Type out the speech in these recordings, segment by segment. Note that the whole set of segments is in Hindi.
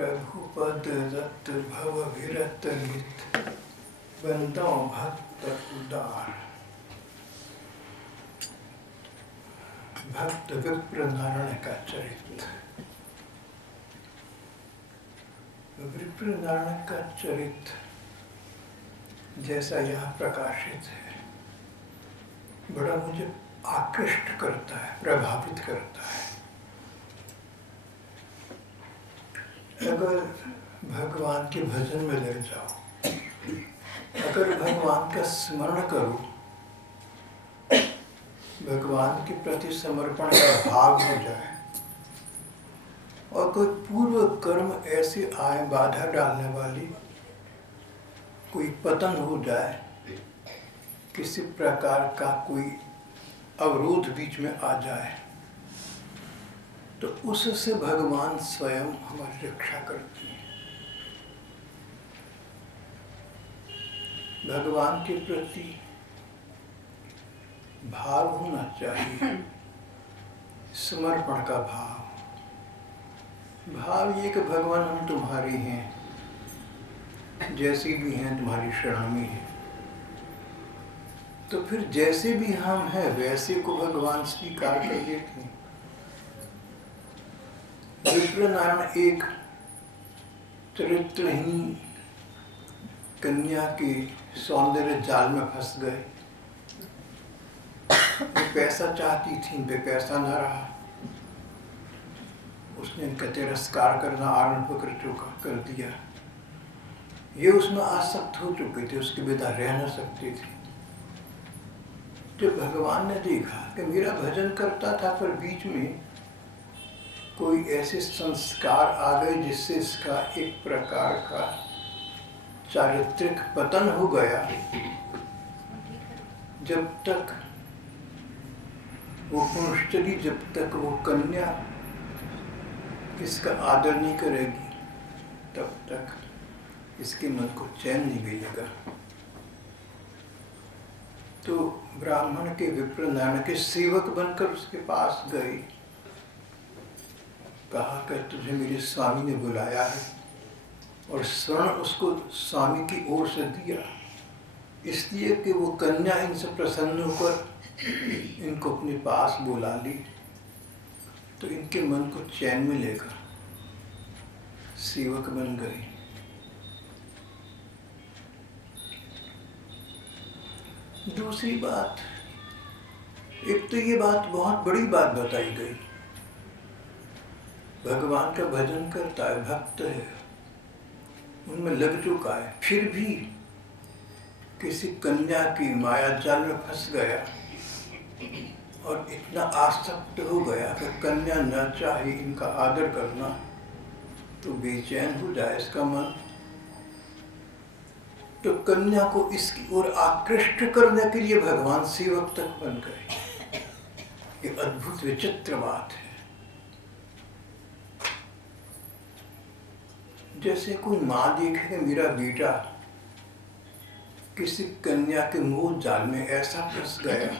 प्रभुपद दत्त भव विरतलित बंदों भक्त उदार। भक्त विप्र नारायण का चरित्र। विप्र नारायण का चरित्र जैसा यहाँ प्रकाशित है, बड़ा मुझे आकृष्ट करता है, प्रभावित करता है। अगर भगवान के भजन में लग जाओ, अगर भगवान का स्मरण करो, भगवान के प्रति समर्पण का भाव हो जाए और कोई पूर्व कर्म ऐसे आए बाधा डालने वाली, कोई पतन हो जाए, किसी प्रकार का कोई अवरोध बीच में आ जाए, तो उससे भगवान स्वयं हमारी रक्षा करती है। भगवान के प्रति भाव होना चाहिए, समर्पण का भाव। भाव ये कि भगवान हम तुम्हारे हैं, जैसे भी हैं तुम्हारी शरण में हैं, तो फिर जैसे भी हम हैं वैसे को भगवान स्वीकार कर लेते हैं। विप्र नारायण एक चरित्रहीन कन्या के सौंदर्य जाल में फंस गए। वो पैसा चाहती थी, वे पैसा न रहा, उसने इनका तिरस्कार करना आरंभ कर दिया। ये उसमें आसक्त हो चुके थे, उसके बिना रह न सकते थे। जब भगवान ने देखा कि मेरा भजन करता था पर बीच में कोई ऐसे संस्कार आ गए जिससे इसका एक प्रकार का चारित्रिक पतन हो गया, जब तक वो पुंश्चली, जब तक वो कन्या इसका आदर नहीं करेगी, तब तक इसके मन को चैन नहीं मिलेगा। तो ब्राह्मण के विप्र नारायण के सेवक बनकर उसके पास गए, कहा कि तुझे मेरे स्वामी ने बुलाया है, और स्वर्ण उसको स्वामी की ओर से दिया, इसलिए कि वो कन्या इनसे प्रसन्न होकर इनको अपने पास बुला ली, तो इनके मन को चैन मिलेगा। सेवक बन गए। दूसरी बात, एक तो ये बात बहुत बड़ी बात बताई गई, भगवान का भजन करता है, भक्त है, उनमें लग चुका है, फिर भी किसी कन्या की माया जाल में फंस गया और इतना आसक्त हो गया कि कन्या न चाहे इनका आदर करना, तो बेचैन हो जाए इसका मन। तो कन्या को इसकी ओर आकृष्ट करने के लिए भगवान सेवक तक बन गए। ये अद्भुत विचित्र बात है। जैसे कोई माँ देखे कि मेरा बेटा किसी कन्या के मोह जाल में ऐसा फंस गया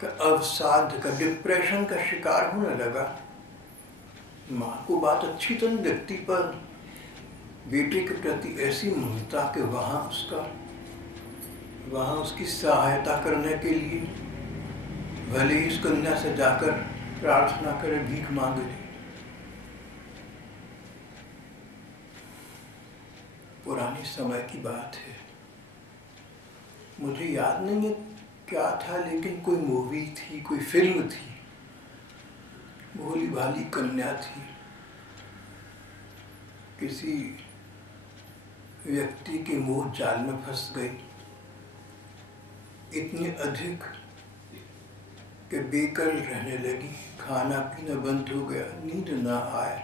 कि अवसाद का, डिप्रेशन का शिकार होने लगा। माँ को बात अच्छी तो नहीं लगती, पर बेटे के प्रति ऐसी ममता कि वहाँ उसकी सहायता करने के लिए भले ही इस कन्या से जाकर प्रार्थना करे, भीख मांगे। पुराने समय की बात है, मुझे याद नहीं है क्या था, लेकिन कोई मूवी थी, कोई फिल्म थी, भोली भाली कन्या थी, किसी व्यक्ति के मोह जाल में फंस गई, इतनी अधिक कि बेकल रहने लगी, खाना पीना बंद हो गया, नींद ना आए,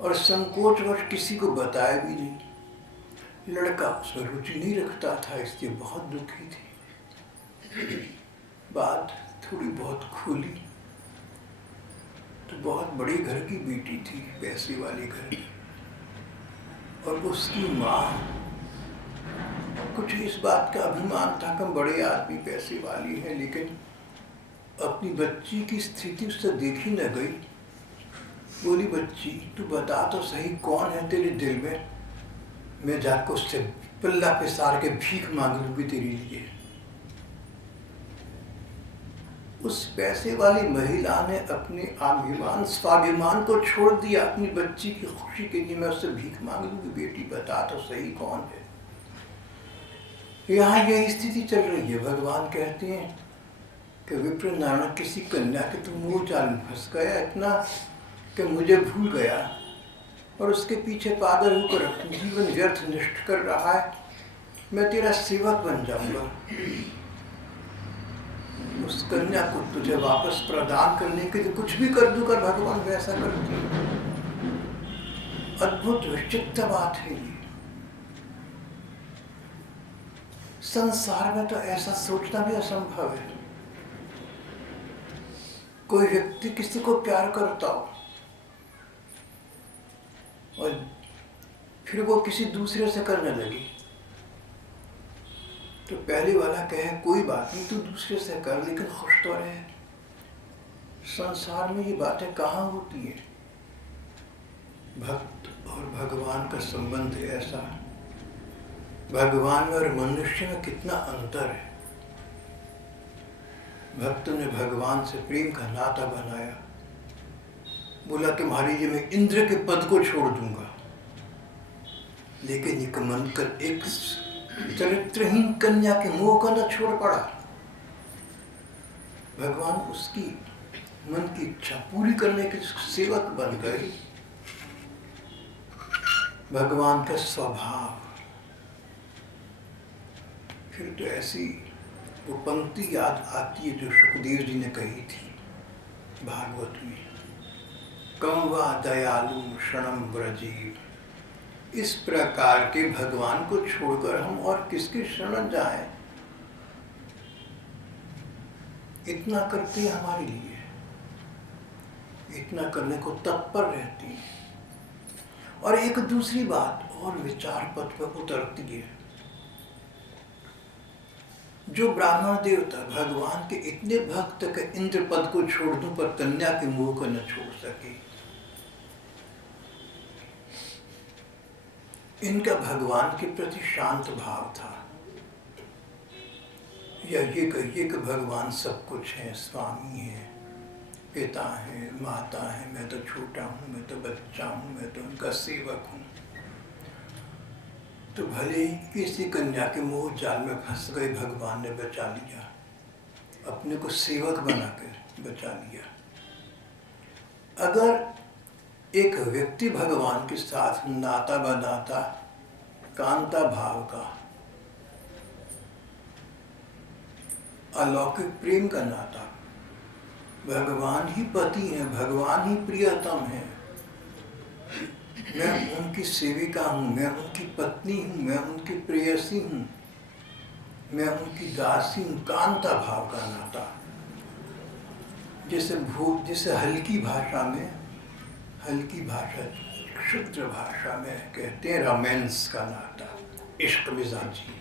और संकोचवश किसी को बताया भी नहीं। लड़का उसमें रुचि नहीं रखता था, इसलिए बहुत दुखी थी। बात थोड़ी बहुत खुली तो बहुत बड़े घर की बेटी थी, पैसे वाले घर की, और उसकी माँ कुछ इस बात का अभिमान था कि बड़े आदमी, पैसे वाली है, लेकिन अपनी बच्ची की स्थिति उससे देखी न गई। बोली, बच्ची तू बता तो सही कौन है तेरे दिल में, मैं जाकर उससे पल्ला पे सार के भीख मांग लूंगी तेरे लिए। उस पैसे वाली महिला ने अपने अभिमान स्वाभिमान को छोड़ दिया अपनी बच्ची की खुशी के लिए। मैं उससे भीख मांग लूंगी, बेटी बता तो सही कौन है। यहाँ यही स्थिति चल रही है। भगवान कहते हैं कि विप्र नारायण, किसी कन्या के तुम मुँह जाल में फंस गया इतना कि मुझे भूल गया और उसके पीछे पागल होकर अपनी जीवन व्यर्थ नष्ट कर रहा है। मैं तेरा सेवक बन जाऊंगा, उस कन्या को तुझे वापस प्रदान करने के लिए कुछ भी कर दूंगा। भगवान वैसा करते हैं। अद्भुत विचित्र बात है ये। संसार में तो ऐसा सोचना भी असंभव है। कोई व्यक्ति किसी को प्यार करता हो और फिर वो किसी दूसरे से करने लगी तो पहले वाला कहे कोई बात नहीं, तू दूसरे से कर, लेकिन खुश तो रहे। संसार में ये बातें कहाँ होती है। भक्त और भगवान का संबंध ऐसा, भगवान में और मनुष्य में कितना अंतर है। भक्त ने भगवान से प्रेम का नाता बनाया, बोला तुम्हारे लिए मैं इंद्र के पद को छोड़ दूंगा, लेकिन एक मन कर एक चरित्रहीन कन्या के मुंह का न छोड़ पड़ा। भगवान उसकी मन की इच्छा पूरी करने के सेवक बन गए। भगवान का स्वभाव। फिर तो ऐसी वो पंक्ति याद आती है जो सुखदेव जी ने कही थी भागवत में, कम वा दयालु क्षणम ब्रजी। इस प्रकार के भगवान को छोड़कर हम और किसके शरण जाएं। इतना करते हैं हमारे लिए, इतना करने को तत्पर रहती है। और एक दूसरी बात और विचार पथ पर उतरती है, जो ब्राह्मण देवता भगवान के इतने भक्त के इंद्र पद को छोड़ दूं पर कन्या के मुंह को न छोड़ सके। इनका भगवान के प्रति शांत भाव था, या ये कहिए कि भगवान सब कुछ है, स्वामी है, पिता है, माता है, मैं तो छोटा हूँ, मैं तो बच्चा हूँ, मैं तो उनका सेवक हूँ। तो भले ही किसी कन्या के मोह जाल में फंस गए, भगवान ने बचा लिया, अपने को सेवक बनाकर बचा लिया। अगर एक व्यक्ति भगवान के साथ नाता बनाता कांता भाव का, अलौकिक प्रेम का नाता, भगवान ही पति है, भगवान ही प्रियतम है, मैं उनकी सेविका हूँ, मैं उनकी पत्नी हूँ, मैं उनकी प्रेयसी हूँ, मैं उनकी दासी हूँ, कांता भाव का नाता, जिसे हल्की भाषा में, हल्की भाषा क्षुद्र भाषा में कहते हैं रोमांस का नाता, इश्क मिजाजी।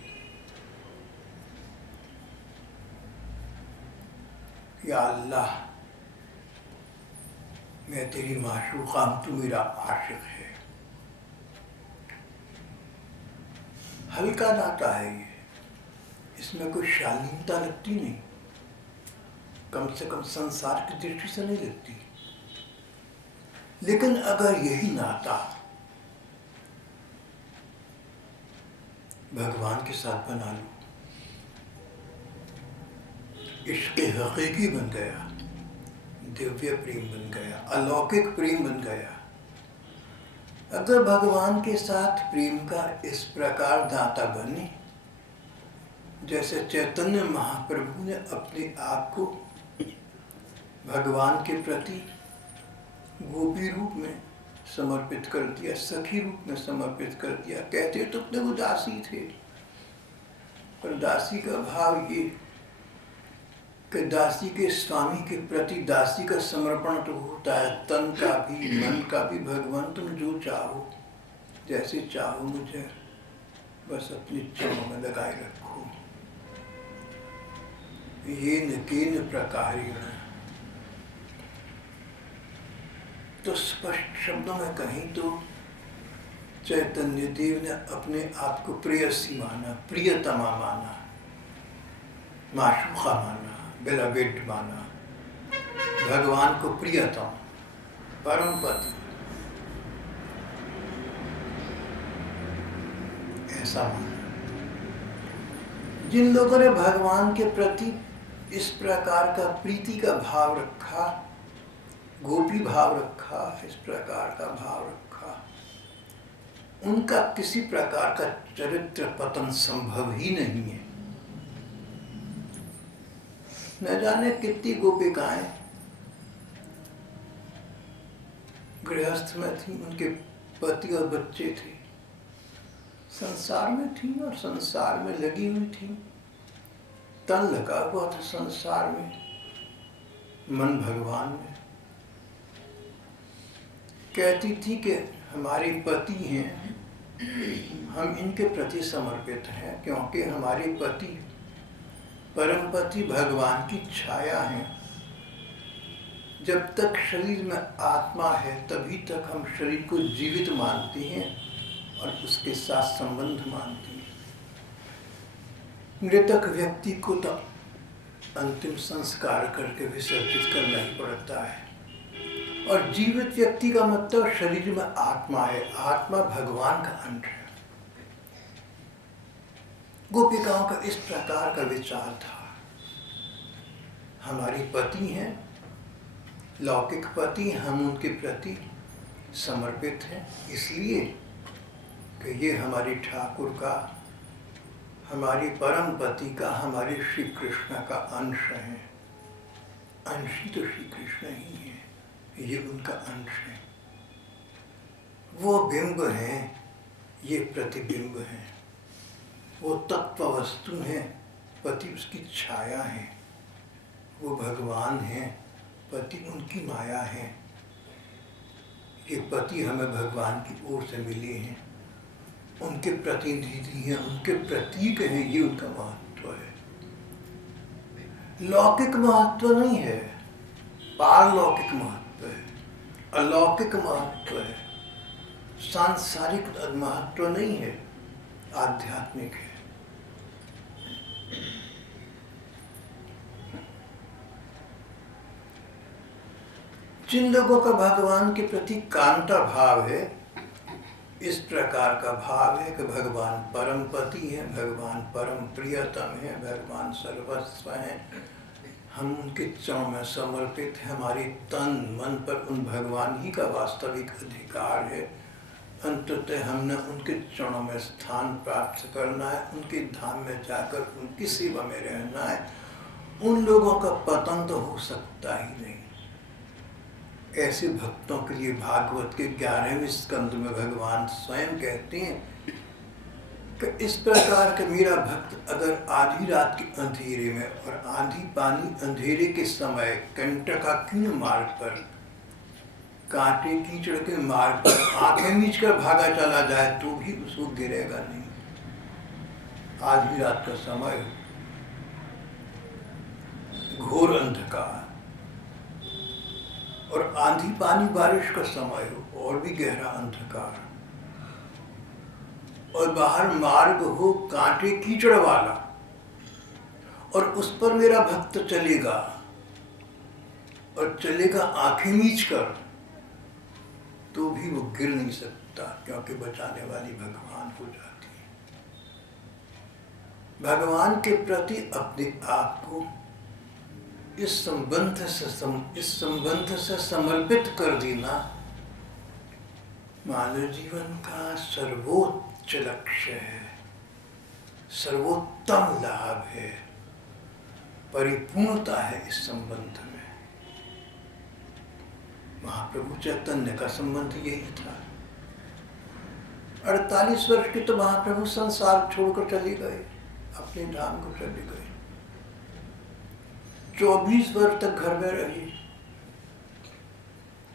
या अल्लाह, मैं तेरी माशूका हूँ, तू मेरा आशिक है। हल्का नाता है ये, इसमें कोई शालीनता लगती नहीं, कम से कम संसार की दृष्टि से नहीं लगती। लेकिन अगर यही नाता भगवान के साथ बना लो, इश्क़ हकीकी बन गया, दिव्य प्रेम बन गया, अलौकिक प्रेम बन गया। अगर भगवान के साथ प्रेम का इस प्रकार नाता बने, जैसे चैतन्य महाप्रभु ने अपने आप को भगवान के प्रति गोपी रूप में समर्पित कर दिया, सखी रूप में समर्पित कर दिया। कहते तो अपने वो दासी थे, पर दासी का भाव ये कि दासी के स्वामी के प्रति दासी का समर्पण तो होता है, तन का भी मन का भी। भगवान तुम जो चाहो, जैसे चाहो, मुझे बस अपनी इच्छाओं में लगाए रखो। ये न केन प्रकारेण तो स्पष्ट शब्दों में कहीं तो चैतन्य देव ने अपने आप को प्रेयसी माना, प्रियतमा माना, माशूका माना, बेलाबेड माना, भगवान को प्रियतम, परम पति, ऐसा माना। जिन लोगों ने भगवान के प्रति इस प्रकार का प्रीति का भाव रखा, गोपी भाव रखा, इस प्रकार का भाव रखा, उनका किसी प्रकार का चरित्र पतन संभव ही नहीं है। न जाने कितनी गोपिकाएं गृहस्थ में थी, उनके पति और बच्चे थे, संसार में थी और संसार में लगी हुई थी, तन लगा हुआ था संसार में, मन भगवान में। कहती थी कि हमारे पति हैं, हम इनके प्रति समर्पित हैं, क्योंकि हमारे पति परम पति भगवान की छाया है। जब तक शरीर में आत्मा है तभी तक हम शरीर को जीवित मानते हैं और उसके साथ संबंध मानते हैं। मृतक व्यक्ति को तो अंतिम संस्कार करके विसर्जित करना ही पड़ता है, और जीवित व्यक्ति का मतलब शरीर में आत्मा है, आत्मा भगवान का अंश है। गोपिकाओं का इस प्रकार का विचार था। हमारी पति हैं, लौकिक पति, हम उनके प्रति समर्पित हैं, इसलिए कि ये हमारे ठाकुर का, हमारी परम पति का, हमारे श्री कृष्ण का अंश है। अंशी तो श्री कृष्ण ही है, ये उनका अंश है। वो बिंब हैं, ये प्रतिबिंब हैं। वो तत्व वस्तु हैं, पति उसकी छाया है। वो भगवान हैं, पति उनकी माया है। ये पति हमें भगवान की ओर से मिले हैं, उनके प्रतिनिधि हैं, उनके प्रतीक हैं, ये उनका महत्व है। लौकिक महत्व नहीं है, पारलौकिक महत्व है, अलौकिक महत्व है, सांसारिक महत्व नहीं है, आध्यात्मिक है। जिन लोगों का भगवान के प्रति कांता भाव है, इस प्रकार का भाव है कि भगवान परम पति है, भगवान परम प्रियतम है, भगवान सर्वस्व है, हम उनके चरणों में समर्पित हैं, हमारे तन मन पर उन भगवान ही का वास्तविक अधिकार है। अंततः हमने उनके चरणों में स्थान प्राप्त करना है, उनके धाम में जाकर उनकी सेवा में रहना है। उन लोगों का पतन तो हो सकता ही नहीं। ऐसे भक्तों के लिए भागवत के 11वें स्कंद में भगवान स्वयं कहते हैं कि इस प्रकार के मेरा भक्त अगर आधी रात के अंधेरे में और आंधी पानी अंधेरे के समय कंटकाकीर्ण मार्ग पर, कांटे कीचड़ के मार्ग पर आंखें मीच कर भागा चला जाए तो भी उसको गिरेगा नहीं। आधी रात का समय, घोर अंधकार, और आंधी पानी बारिश का समय हो और भी गहरा अंधकार, और बाहर मार्ग हो कांटे कीचड़ वाला, और उस पर मेरा भक्त चलेगा, और चलेगा आंखें मीच कर, तो भी वो गिर नहीं सकता, क्योंकि बचाने वाली भगवान हो जाती है। भगवान के प्रति अपने आप को इस संबंध से समर्पित कर देना मानव जीवन का सर्वोच्च लक्ष्य है, सर्वोत्तम लाभ है, परिपूर्णता है इस संबंध में। महाप्रभु चैतन्य का संबंध यही था। 48 वर्ष के तो महाप्रभु संसार छोड़कर चले गए, अपने धाम को चले गए। 24 वर्ष तक घर में रहे।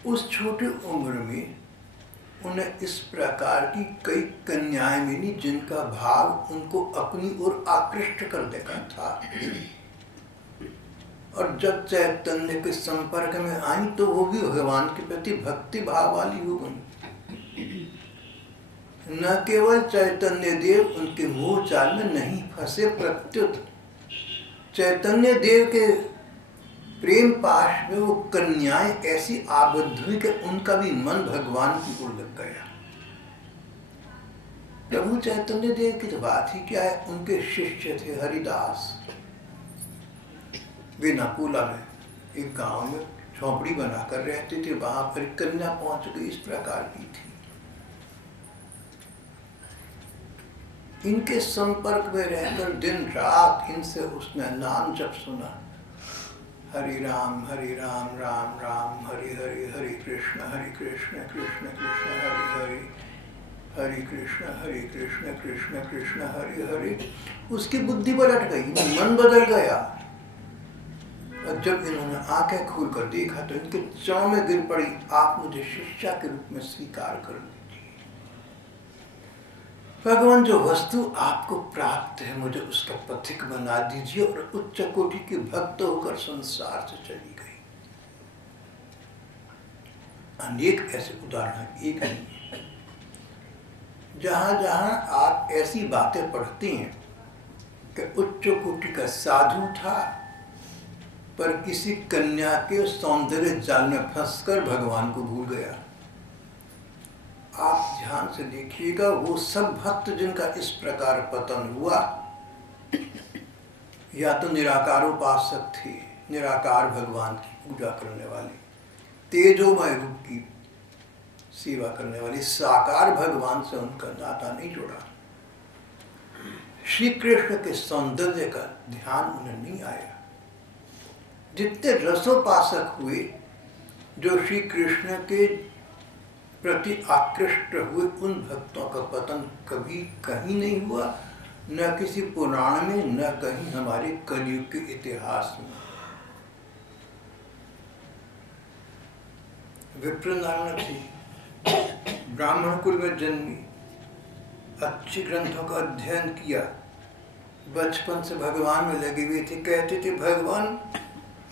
उस छोटी उम्र में उन्हें इस प्रकार की कई कन्याएं मिली जिनका भाव उनको अपनी ओर आकृष्ट कर देगा था, और जब चैतन्य के संपर्क में आई तो वो भी भगवान के प्रति भक्ति भाव वाली हो गई। न केवल चैतन्य देव उनके मोह जाल में नहीं फंसे, प्रत्युत चैतन्य देव के प्रेम पाश में वो कन्याएं ऐसी आबद्ध हुई कि उनका भी मन भगवान की ओर लग गया। प्रभु चैतन्य देव की तो बात ही क्या है, उनके शिष्य थे हरिदास। वे नकुला में एक गांव में झोपड़ी बनाकर रहते थे, वहां पर कन्या पहुंच गई, इस प्रकार की थी। इनके संपर्क में रहकर दिन रात इनसे उसने नाम जप सुना, हरि राम राम राम हरि हरि, हरे कृष्ण कृष्ण कृष्ण हरि हरि, हरे कृष्ण कृष्ण कृष्ण हरि हरि। उसकी बुद्धि पलट गई, मन बदल गया। और जब इन्होंने आंखें खोलकर देखा तो इनके चौं में गिर पड़ी, आप मुझे शिष्या के रूप में स्वीकार कर लीजिए। भगवान, जो वस्तु आपको प्राप्त है मुझे उसका पथिक बना दीजिए। और उच्च कोटि की भक्त होकर संसार से चली गई। अनेक ऐसे उदाहरण, एक नहीं, जहां जहां आप ऐसी बातें पढ़ते हैं कि उच्च कोटि का साधु था पर किसी कन्या के सौंदर्य जाल में फंसकर भगवान को भूल गया। आप ध्यान से देखिएगा, वो सब भक्त जिनका इस प्रकार पतन हुआ या तो निराकार उपासक थे, निराकार भगवान की पूजा करने वाले, तेजोमय रूप की सेवा करने वाले, साकार भगवान से उनका नाता नहीं जुड़ा। श्री कृष्ण के सौंदर्य का ध्यान उन्हें नहीं आया। जितने रसोपासक हुए, जो श्री कृष्ण के प्रति आकृष्ट हुए, उन भक्तों का पतन कभी कहीं नहीं हुआ, न किसी पुराण में, न कहीं हमारे कलयुग के इतिहास में। विप्रनारायण थी, ब्राह्मण कुल में जन्मी, अच्छे ग्रंथों का अध्ययन किया, बचपन से भगवान में लगे हुए थे। कहते थे, भगवान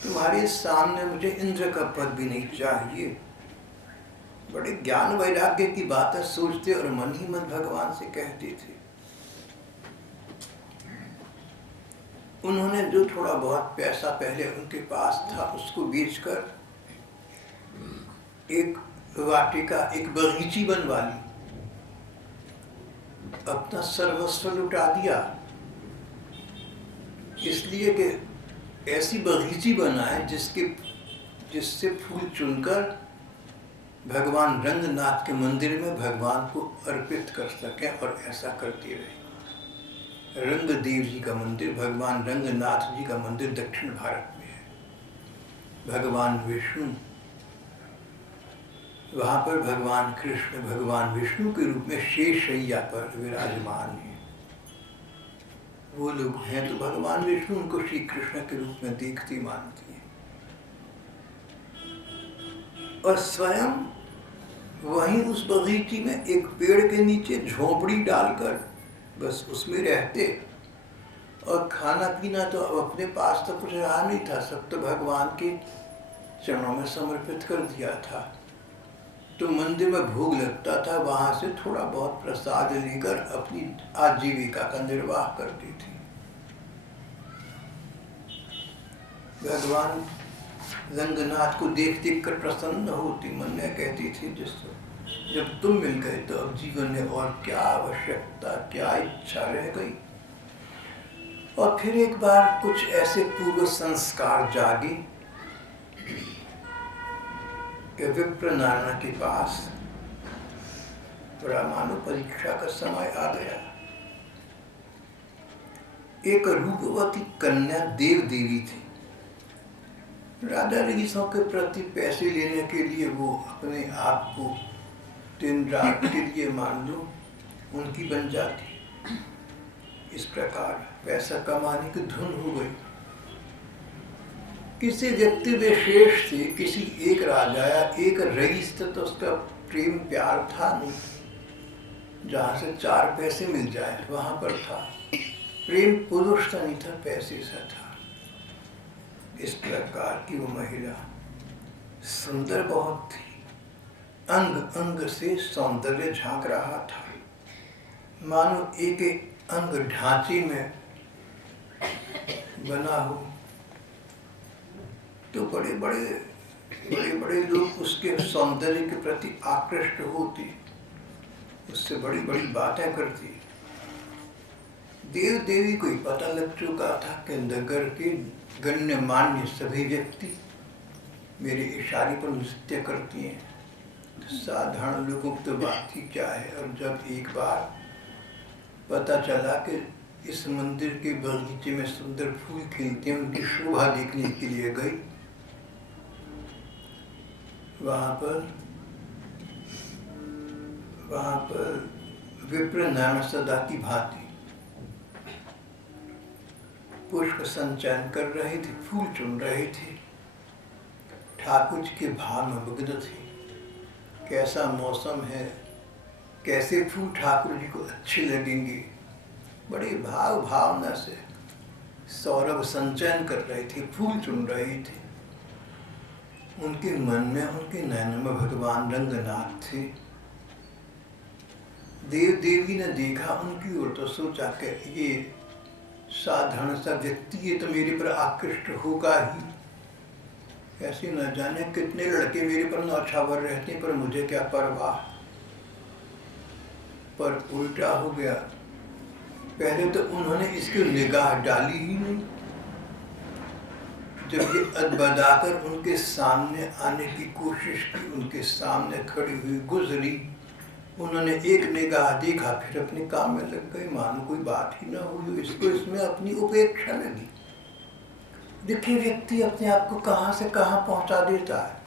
तुम्हारे सामने मुझे इंद्र का पद भी नहीं चाहिए। बड़े ज्ञान वैराग्य की बातें सोचते और मन ही मन भगवान से कहते थे। उन्होंने जो थोड़ा बहुत पैसा पहले उनके पास था उसको बेचकर एक वाटिका, एक बगीची बनवा ली, अपना सर्वस्व लुटा दिया, इसलिए कि ऐसी बगीची बनाए जिससे फूल चुनकर भगवान रंगनाथ के मंदिर में भगवान को अर्पित कर सके। और ऐसा करते रहे। रंगदेव जी का मंदिर, भगवान रंगनाथ जी का मंदिर दक्षिण भारत में है। भगवान विष्णु, वहां पर भगवान कृष्ण भगवान विष्णु के रूप में शेषशैया पर विराजमान है। वो लोग हैं तो भगवान विष्णु उनको श्री कृष्ण के रूप में देखती मानती हैं। और स्वयं वहीं उस बगीची में एक पेड़ के नीचे झोपड़ी डालकर बस उसमें रहते। और खाना पीना तो अपने पास तो कुछ रहा नहीं था, सब तो भगवान के चरणों में समर्पित कर दिया था। तो मंदिर में भोग लगता था, वहां से थोड़ा बहुत प्रसाद लेकर अपनी आजीविका का निर्वाह करती थी। भगवान रंगनाथ को देख देख कर प्रसन्न होती, मन में कहती थी, जिससे जब तुम मिल गए तो अब जीवन में और क्या आवश्यकता, क्या इच्छा रह गई। और फिर एक बार कुछ ऐसे पूर्व संस्कार जागे कि विप्रनारायण के पास परमाणु परीक्षा का समय आ गया। एक रूपवती कन्या देव देवी थी। राजा रईसों के प्रति पैसे लेने के लिए वो अपने आप को दिन रात के लिए मान लो उनकी बन जाती। इस प्रकार पैसा कमाने की धुन हो गई। किसी व्यक्ति विशेष से, किसी एक राजा या एक रईस से तो उसका प्रेम प्यार था नहीं। जहाँ से 4 पैसे मिल जाए वहां पर था। प्रेम पुरुष का नहीं था, पैसे सा था। इस प्रकार की वो महिला सुंदर बहुत थी, अंग अंग से सौंदर्य झांक रहा था, मानो एक एक अंग ढांचे में बना हो। तो बड़े बड़े लोग उसके सौंदर्य के प्रति आकृष्ट होते, उससे बड़ी बड़ी बातें करती। देव देवी को ही पता लग चुका था कि नगर के गण्यमान्य सभी व्यक्ति मेरे इशारे पर नृत्य करती हैं, साधारण लोगों की तो बात ही क्या है। और जब एक बार पता चला कि इस मंदिर के बगीचे में सुंदर फूल खिलते हैं, उनकी शोभा देखने के लिए गई। वहाँ पर विप्र नाम सदा की भांति पुष्प संचयन कर रहे थे, फूल चुन रहे थे, ठाकुर जी के भाव में मग्न थे। कैसा मौसम है, कैसे फूल ठाकुर जी को अच्छे लगेंगे, बड़े भाव भावना से सौरभ संचयन कर रहे थे, फूल चुन रहे थे। उनके मन में, उनके नयन में भगवान रंगनाथ थे। देव देवी ने देखा उनकी ओर तो सोचा कि ये साधारण सा व्यक्ति, ये तो मेरे पर आकृष्ट होगा ही। ऐसे न जाने कितने लड़के मेरे पर नौछावर रहते, पर मुझे क्या परवाह। पर उल्टा हो गया, पहले तो उन्होंने इसकी निगाह डाली ही नहीं। जब ये अदबदाकर उनके सामने आने की कोशिश की, उनके सामने खड़ी हुई गुजरी, उन्होंने एक निगाह देखा, फिर अपने काम में लग गए, मानो कोई बात ही ना हुई। इसको इसमें अपनी उपेक्षा लगी। देखिए व्यक्ति अपने आप को कहाँ से कहाँ पहुंचा देता है।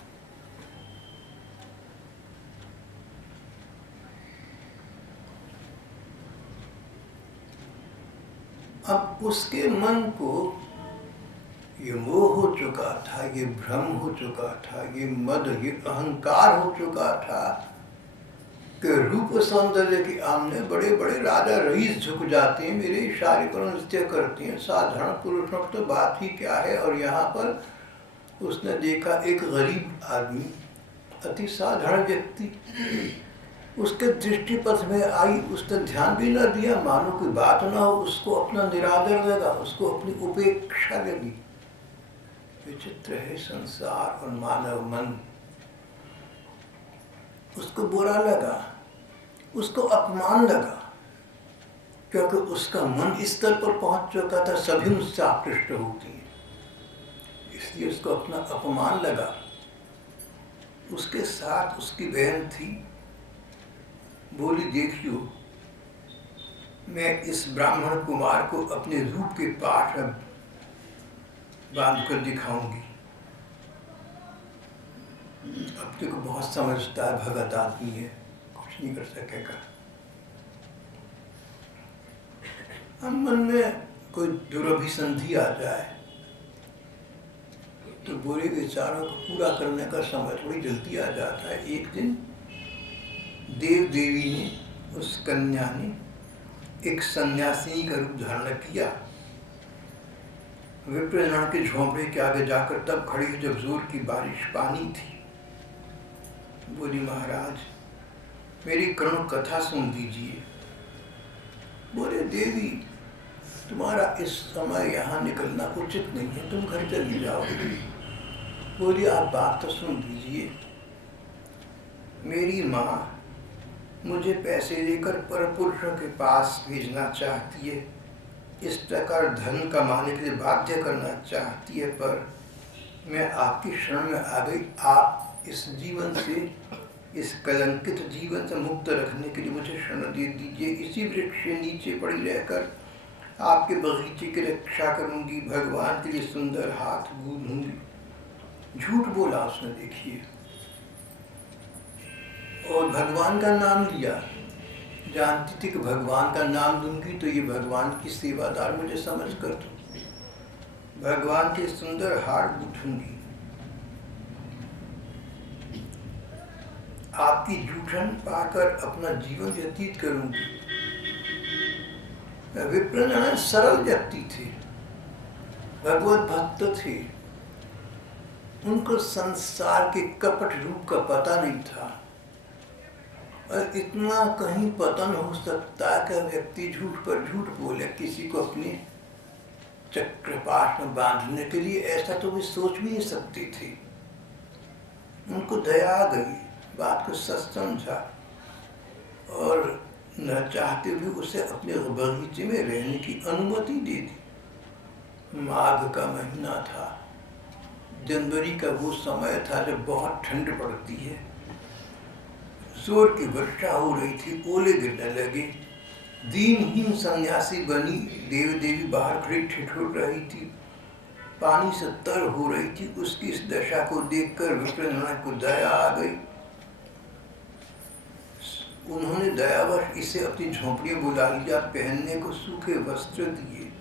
अब उसके मन को ये मोह हो चुका था, ये भ्रम हो चुका था, ये मद, ये अहंकार हो चुका था कि रूप सौंदर्य के आमने बड़े बड़े राजा रईस झुक जाते हैं, मेरे इशारे पर नृत्य करते हैं, साधारण पुरुषों की तो बात ही क्या है। और यहाँ पर उसने देखा एक गरीब आदमी, अति साधारण व्यक्ति, उसके दृष्टिपथ में आई, उसने ध्यान भी न दिया, मानो कोई बात ना हो, उसको अपना निरादर लगा, उसको अपनी उपेक्षा लगी। विचित्र है संसार और मानव मन। उसको बुरा लगा, उसको अपमान लगा, क्योंकि उसका मन इस स्तर पर पहुंच चुका था, सभी उससे आकृष्ट होती हैं, इसलिए उसको अपना अपमान लगा। उसके साथ उसकी बहन थी, बोली देखियो, मैं इस ब्राह्मण कुमार को अपने रूप के पाठ में बांध कर दिखाऊंगी। अब देखो बहुत समझदार भगत आदमी है, कुछ नहीं कर सकेगा। अब मन में कोई दुरभिसंधि आ जाए तो बुरे विचारों को पूरा करने का समय थोड़ी जल्दी आ जाता है। एक दिन देव देवी ने, उस कन्या ने एक सन्यासिनी का रूप धारण किया। विप्रजन के झोंपड़े के आगे जाकर तब खड़ी हुई जब जोर की बारिश पानी थी। बोली महाराज मेरी करुण कथा सुन दीजिए। बोले देवी तुम्हारा इस समय यहाँ निकलना उचित नहीं है, तुम घर चली जाओ। बोली आप बात तो सुन दीजिए। मेरी माँ मुझे पैसे लेकर परपुरुषों के पास भेजना चाहती है, इस प्रकार धन कमाने के लिए बाध्य करना चाहती है, पर मैं आपकी शरण में आ गई। आप इस जीवन से, इस कलंकित जीवन से मुक्त रखने के लिए मुझे शरण दे दीजिए। इसी वृक्ष के नीचे पड़ी रहकर आपके बगीचे की रक्षा करूंगी, भगवान के लिए सुंदर हाथ गूंथूंगी। झूठ बोला उसने, देखिए, और भगवान का नाम लिया। जानती थी कि भगवान का नाम दूंगी तो ये भगवान की सेवादार मुझे समझ कर दो, भगवान के सुंदर हार गूंथूंगी, आपकी जूठन पाकर अपना जीवन व्यतीत करूंगी। विप्रनारायण सरल व्यक्ति थे, भगवत भक्त थे, उनको संसार के कपट रूप का पता नहीं था। और इतना कहीं पतन हो सकता है कि व्यक्ति झूठ पर झूठ बोले किसी को अपने चक्रपाठ में बांधने के लिए, ऐसा तो वे सोच भी नहीं सकती थी। उनको दया आ गई, बात को सच समझा और न चाहते हुए उसे अपने बगीचे में रहने की अनुमति दे दी। माघ का महीना था, जनवरी का वो समय था जब बहुत ठंड पड़ती है। जोर की वर्षा हो रही थी, ओले गिरने लगे। दीनहीन सन्यासी बनी देव देवी बाहर खड़ी ठिठुर रही थी, पानी से तर हो रही थी। उसकी इस दशा को देखकर विप्रेंद्रनाथ को दया आ गई। उन्होंने दयावश इसे अपनी झोंपड़ी में बुला लिया, पहनने को सूखे वस्त्र दिए।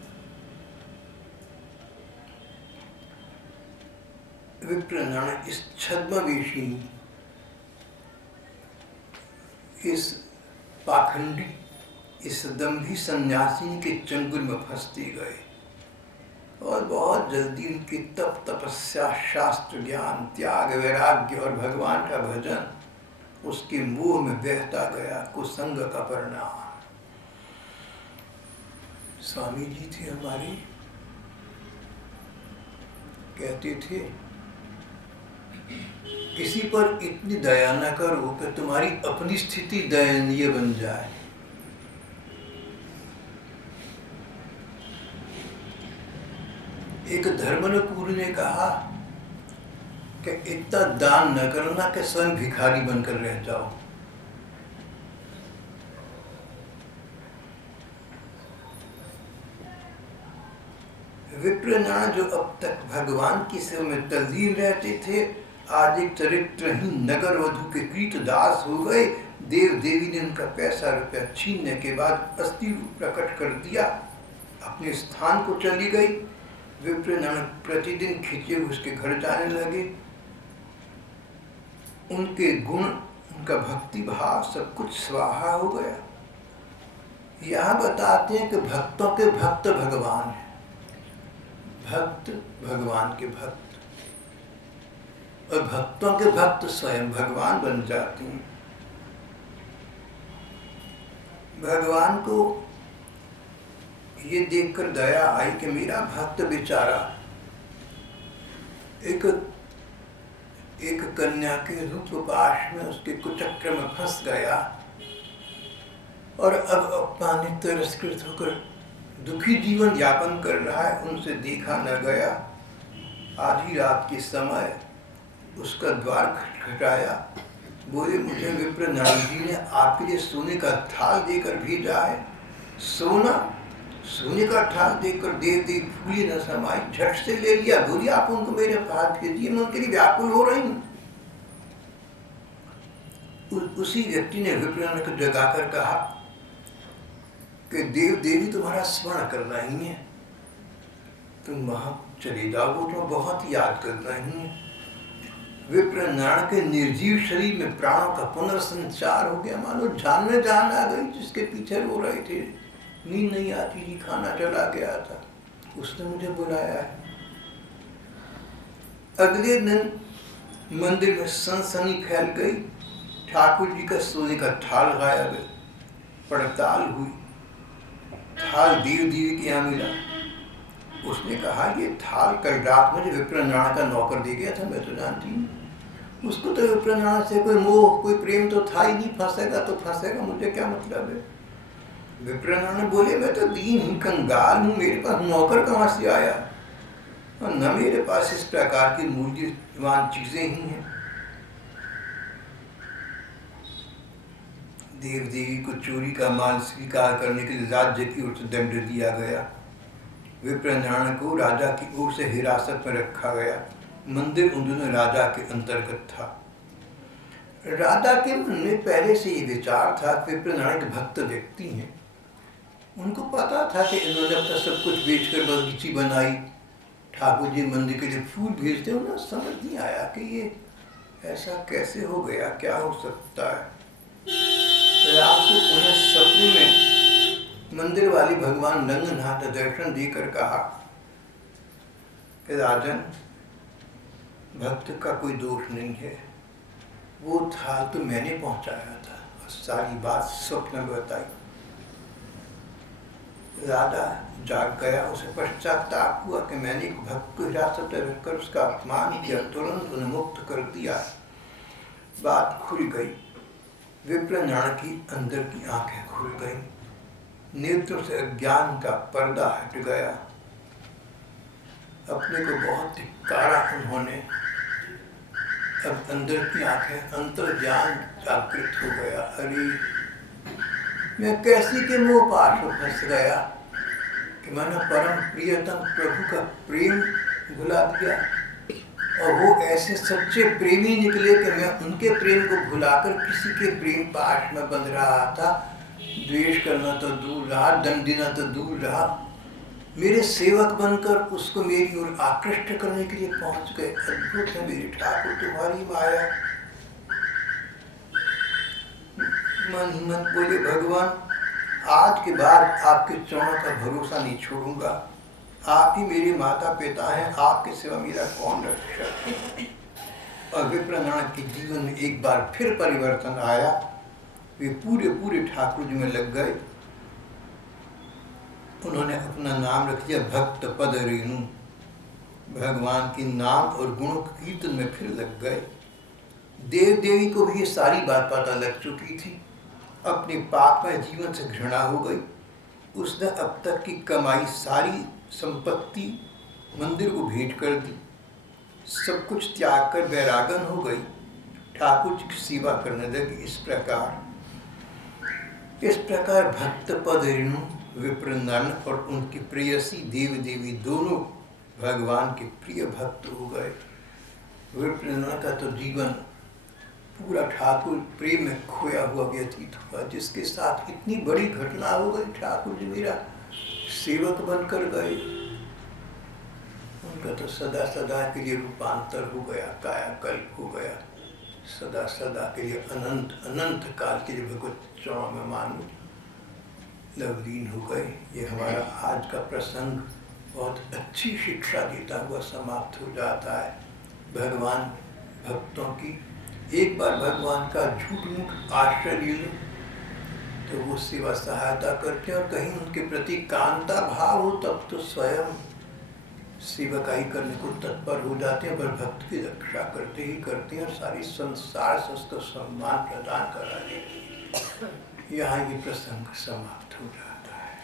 विप्रेंद्रनाथ इस छद्मवेशिनी, इस पाखंडी, इस दंभी सन्यासिनी के चंगुल में फंसते गए और बहुत जल्दी उनकी तप, तपस्या, शास्त्र ज्ञान, त्याग, वैराग्य और भगवान का भजन उसके मोह में बहता गया। कुसंग का परिणाम। स्वामी जी थे हमारे, कहते थे किसी पर इतनी दया न करो कि तुम्हारी अपनी स्थिति दयनीय बन जाए। एक धर्मनुकूल ने कहा कि इतना दान न करना कि स्वयं भिखारी बनकर रह जाओ। विप्रेंद्रनाथ जो अब तक भगवान की सेवा में तल्लीन रहते थे, आज एक चरित्रहीन नगर वधु के कृतदास हो गए। देव देवी ने उनका पैसा रुपया छीनने के बाद अस्थि प्रकट कर दिया, अपने स्थान को चली गई। विप्रेंद्रनाथ प्रतिदिन खिंचे उसके घर जाने लगे। उनके गुण, उनका भक्ति भाव सब कुछ स्वाहा हो गया। यहाँ बताते हैं कि भक्तों के भक्त भगवान है, भक्त भगवान के भक्त, और भक्तों के भक्त स्वयं भगवान बन जाते हैं। भगवान को ये देखकर दया आई कि मेरा भक्त बेचारा एक कन्या के रूपपाश में उसके कुचक्र में फंस गया और अब अपमानित, तिरस्कृत होकर दुखी जीवन यापन कर रहा है। उनसे देखा न गया। आधी रात के समय उसका द्वार खटखटाया। बोले, मुझे विप्रेंद्रनाथ जी ने आपके लिए सोने का थाल देकर भेजा है। सोने का थाल देकर देव देवी फूली न समाई, झट से ले लिया। बोली, आप उनको मेरे पास भेजिए, मैं उनके लिए व्याकुल हो रही हूँ। उसी व्यक्ति ने विप्रेंद्रनाथ को जगाकर कहा कि देव देवी तुम्हारा स्मरण कर रही हैं, तुम वहां चले जाओ, वो तुम्हें बहुत याद कर रही हैं। विप्रेंद्रनाथ के निर्जीव शरीर में प्राणों का पुनर्संचार हो गया, मानो जान में जान आ गई। जिसके पीछे रो रहे थे, नींद नहीं आती थी, खाना चला गया था, उसने मुझे बुलाया है। अगले दिन मंदिर में सनसनी फैल गई। ठाकुर जी का सोने का थाल गायब है। पड़ताल हुई, थाल देव देवी के यहाँ मिला। उसने कहा, ये थाल कल रात मुझे विप्रेंद्रनाथ का नौकर दे गया था, मैं तो जानती हूँ। उसको तो विप्रेंद्रनाथ से कोई मोह, कोई प्रेम तो था ही नहीं। फंसेगा तो फंसेगा, मुझे क्या मतलब है। विप्रेंद्रनाथ ने बोले, मैं तो दीन कंगाल हूँ, मेरे पास नौकर कहाँ से आया, और न मेरे पास इस प्रकार की मूल्यवान चीजें ही हैं। देव देवी को चोरी का माल स्वीकार करने के लिए राज्य की ओर से दंड दिया गया। विप्रेंद्रनाथ को राजा की ओर से हिरासत में रखा गया। मंदिर उन दोनों राजा के अंतर्गत था। राजा के मन में पहले से ये विचार था कि विप्रेंद्रनाथ एक भक्त व्यक्ति हैं। उनको पता था कि इन्होंने अपना सब कुछ बेचकर बगीची बनाई, ठाकुर जी मंदिर के लिए फूल भेजते। उन्हें समझ नहीं आया कि ये ऐसा कैसे हो गया, क्या हो सकता है। रात को उन्हें सपने में मंदिर वाली भगवान रंगनाथ दर्शन देकर कहा कि राजन, भक्त का कोई दोष नहीं है, वो था तो मैंने पहुंचाया था और सारी बात स्वप्न में बताई। राजा जाग गया, उसे पश्चाताप हुआ कि मैंने एक भक्त को हिरासत में रखकर उसका अपमान किया, तुरंत उन्हें मुक्त कर दिया। बात खुल गई, विप्रनयन की अंदर की आंखें खुल गई, नेत्रों से अज्ञान का पर्दा हट गया। अपने को बहुत धिक्कारा उन्होंने, अब अंदर की आंखें, अंतर्ज्ञान जागृत हो गया। अरे मैं कैसी के मोह पाश में फंस गया कि मैंने परम प्रियतम प्रभु का प्रेम भुला दिया, और वो ऐसे सच्चे प्रेमी निकले कि मैं उनके प्रेम को भुलाकर किसी के प्रेम पाश में बंध रहा था। द्वेष करना तो दूर रहा, दंड देना तो दूर रहा, मेरे सेवक बनकर उसको मेरी ओर आकृष्ट करने के लिए पहुंच गए। अद्भुत है मेरे ठाकुर तुम्हारी माया। मन ही मन बोले, भगवान आज के बाद आपके चरणों का भरोसा नहीं छोड़ूंगा, आप ही मेरे माता पिता हैं, आपके सिवा मेरा कौन रक्षक। और विप्रनयन के जीवन में एक बार फिर परिवर्तन आया, वे पूरे ठाकुर जी में लग गए। उन्होंने अपना नाम रख दिया भक्त पद रेणु, भगवान के नाम और गुणों के कीर्तन में फिर लग गए। देव देवी को भी ये सारी बात पता लग चुकी थी, अपने पाप में जीवन से घृणा हो गई। उसने अब तक की कमाई सारी संपत्ति मंदिर को भेंट कर दी, सब कुछ त्याग कर वैरागन हो गई, ठाकुर जी की सेवा करने लगी। इस प्रकार भक्त पद रेणु, विप्रनयन और उनकी प्रेयसी देव देवी दोनों भगवान के प्रिय भक्त हो गए। विप्रनयन का तो जीवन पूरा ठाकुर प्रेम में खोया हुआ व्यतीत हुआ, जिसके साथ इतनी बड़ी घटना हो गई, ठाकुर जी मेरा सेवक बनकर गए। उनका तो सदा सदा के लिए रूपांतर हो गया, कायाकल्प हो गया, सदा सदा के लिए अनंत अनंत काल के लिए भगवत चरणों में मानो लवलीन हो गए। ये हमारा आज का प्रसंग बहुत अच्छी शिक्षा देता हुआ समाप्त हो जाता है। भगवान भक्तों की एक बार भगवान का झूठ मूठ आश्रय ले लो तो वो सेवा सहायता करते हैं, और कहीं उनके प्रति कांता भाव हो तब तो स्वयं सेवकाई करने को तत्पर हो जाते हैं, पर भक्त की रक्षा करते ही करते हैं और सारी संसार से उसको सम्मान प्रदान करा देते हैं। यहाँ ये प्रसंग समाप्त हो जाता है।